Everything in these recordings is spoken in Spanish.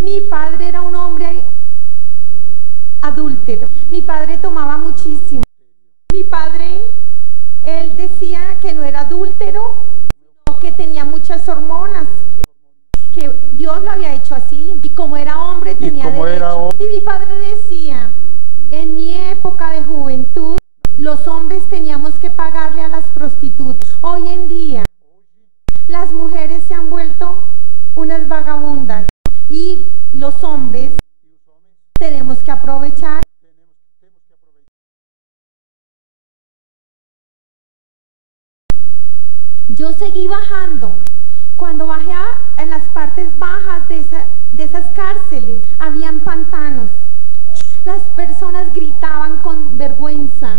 Mi padre era un hombre adúltero. Mi padre tomaba muchísimo. Mi padre, él decía que no era adúltero, sino que tenía muchas hormonas, que Dios lo había hecho así, y como era hombre tenía derecho. Y mi padre decía, en mi época de juventud, los hombres teníamos que pagarle a las prostitutas. Hoy en día, las mujeres se han vuelto unas vagabundas y los hombres tenemos que aprovechar. Yo seguí bajando. Cuando bajé en las partes bajas de esas cárceles, habían pantanos. Las personas gritaban con vergüenza.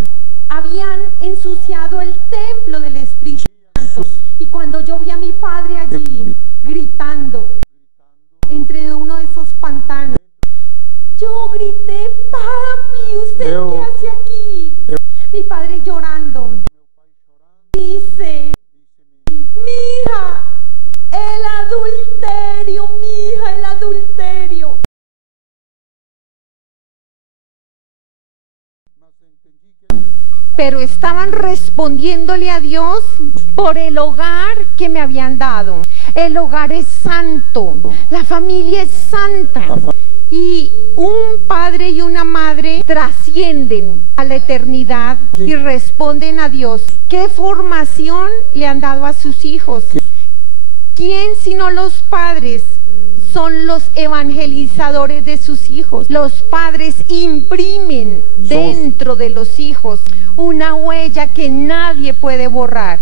Habían ensuciado el templo del Espíritu Santo. Y cuando yo vi a mi padre allí gritando entre uno de esos pantanos, yo grité: papi, ¿usted qué hace aquí? Mi padre llorando dice: mija, el adulterio, mija, el adulterio. Pero estaban respondiéndole a Dios por el hogar que me habían dado. El hogar es santo, la familia es santa. Y un padre y una madre trascienden a la eternidad y responden a Dios. ¿Qué formación le han dado a sus hijos? ¿Quién sino los padres son los evangelizadores de sus hijos? Los padres imprimen dentro de los hijos una huella que nadie puede borrar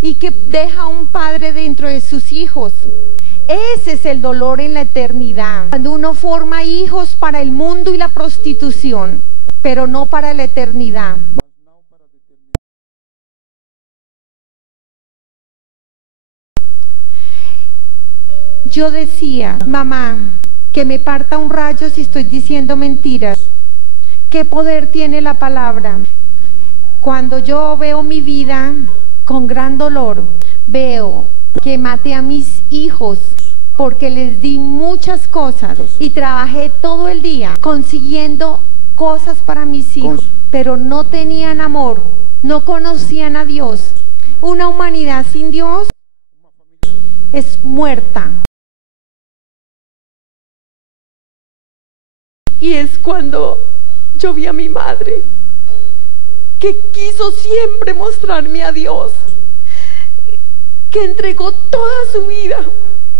y que deja un padre dentro de sus hijos. Ese es el dolor en la eternidad, cuando uno forma hijos para el mundo y la prostitución, pero no para la eternidad. Yo decía: mamá, que me parta un rayo si estoy diciendo mentiras. ¿Qué poder tiene la palabra? Cuando yo veo mi vida con gran dolor, veo que maté a mis hijos porque les di muchas cosas y trabajé todo el día consiguiendo cosas para mis hijos, pero no tenían amor, no conocían a Dios. Una humanidad sin Dios es muerta. Y es cuando yo vi a mi madre, que quiso siempre mostrarme a Dios, que entregó toda su vida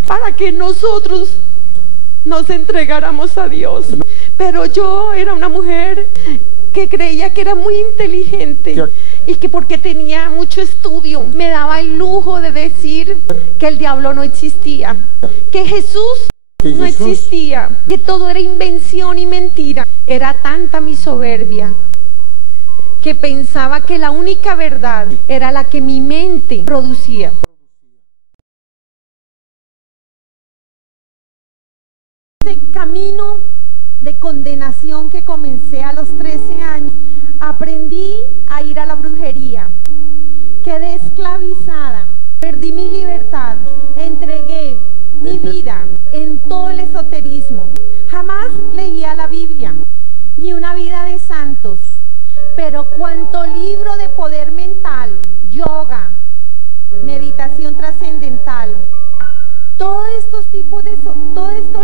para que nosotros nos entregáramos a Dios. Pero yo era una mujer que creía que era muy inteligente y que porque tenía mucho estudio me daba el lujo de decir que el diablo no existía, que Jesús no existía, que todo era invención y mentira. Era tanta mi soberbia que pensaba que la única verdad era la que mi mente producía. Ese camino de condenación que comencé a los 13 años, aprendí a ir a la brujería. Quedé esclavizada, perdí mi libertad, entregué mi vida en todo el esoterismo. Jamás leía la Biblia, ni una vida de santos, pero cuánto libro de poder mental, yoga, meditación trascendental, todos estos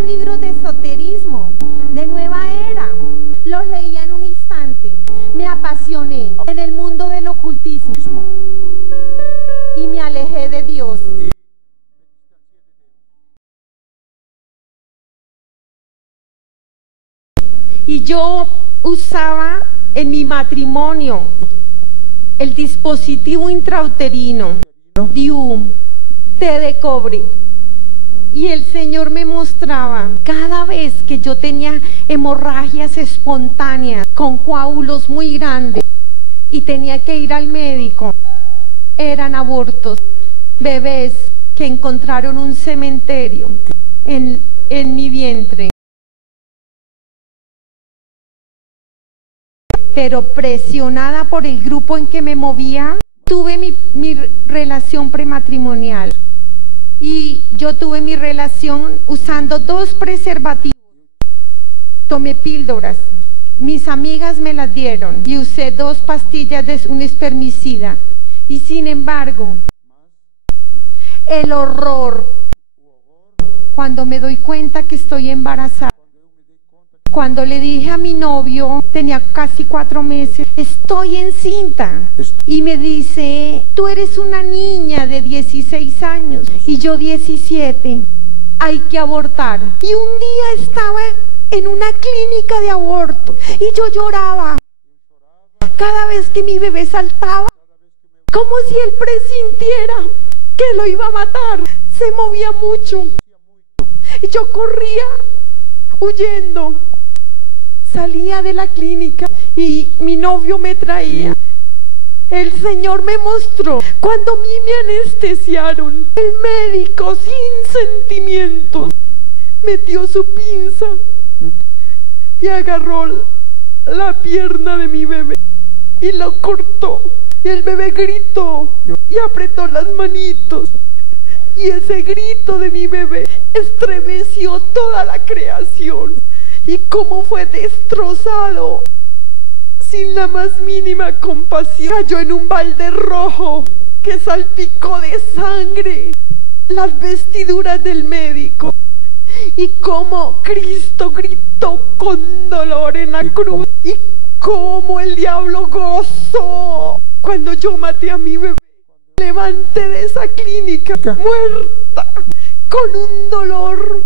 libros de esoterismo, de nueva era, los leía en un instante. Me apasioné en el mundo del ocultismo y me alejé de Dios. Y yo usaba en mi matrimonio el dispositivo intrauterino, DIU, té de cobre. Y el Señor me mostraba cada vez que yo tenía hemorragias espontáneas con coágulos muy grandes y tenía que ir al médico, eran abortos, bebés que encontraron un cementerio en mi vientre. Pero presionada por el grupo en que me movía, tuve mi relación prematrimonial. y yo tuve mi relación usando 2 preservativos. Tomé píldoras, mis amigas me las dieron y usé 2 pastillas de un espermicida. Y sin embargo, el horror, cuando me doy cuenta que estoy embarazada, cuando le dije a mi novio, tenía casi 4 meses, estoy encinta. Y me dice, tú eres una niña de 16 años y yo 17, hay que abortar. Y un día estaba en una clínica de aborto y yo lloraba cada vez que mi bebé saltaba, como si él presintiera que lo iba a matar. Se movía mucho y yo corría huyendo. Salía de la clínica y mi novio me traía. El Señor me mostró, cuando a mí me anestesiaron, el médico sin sentimientos metió su pinza y agarró la pierna de mi bebé y lo cortó. Y el bebé gritó y apretó las manitos. Y ese grito de mi bebé estremeció toda la creación. Y cómo fue destrozado, sin la más mínima compasión. Cayó en un balde rojo que salpicó de sangre las vestiduras del médico. Y cómo Cristo gritó con dolor en la cruz. Y cómo el diablo gozó cuando yo maté a mi bebé. Levanté de esa clínica muerta, con un dolor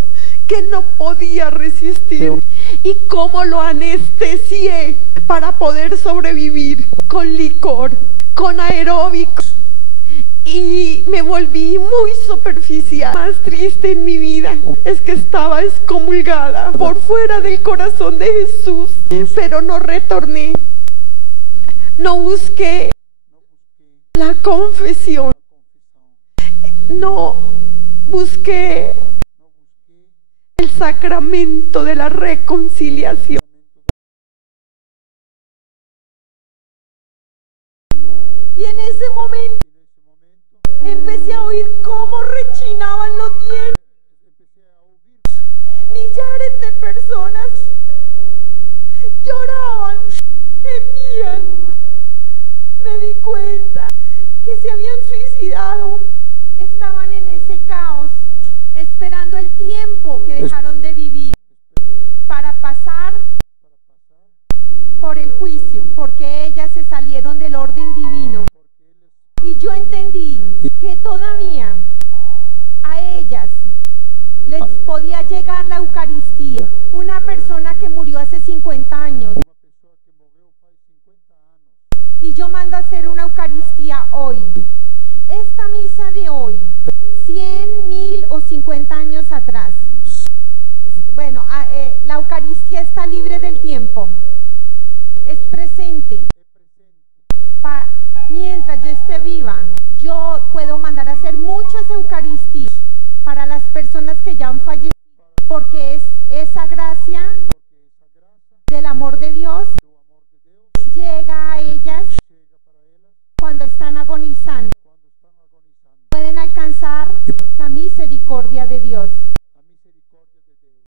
que no podía resistir. Y cómo lo anestesié para poder sobrevivir con licor, con aeróbicos. Y me volví muy superficial. Más triste en mi vida es que estaba excomulgada por fuera del corazón de Jesús, pero no retorné. No busqué la confesión. No busqué el sacramento de la reconciliación. Y en ese momento empecé a oír cómo rechinaban los dientes. Millares de personas lloraban, gemían. Me di cuenta que se habían suicidado. Estaban en ese caos, esperando el tiempo que dejaron de vivir para pasar por el juicio, porque ellas se salieron del orden divino. Y yo entendí que todavía a ellas les podía llegar la Eucaristía. Una persona que murió hace 50 años. Y yo mando a hacer una Eucaristía hoy. Esta misa de hoy, 100, 1000 o 50 años atrás. Bueno, la Eucaristía está libre del tiempo. Es presente. Mientras yo esté viva, yo puedo mandar a hacer muchas Eucaristías para las personas que ya han fallecido, porque esa gracia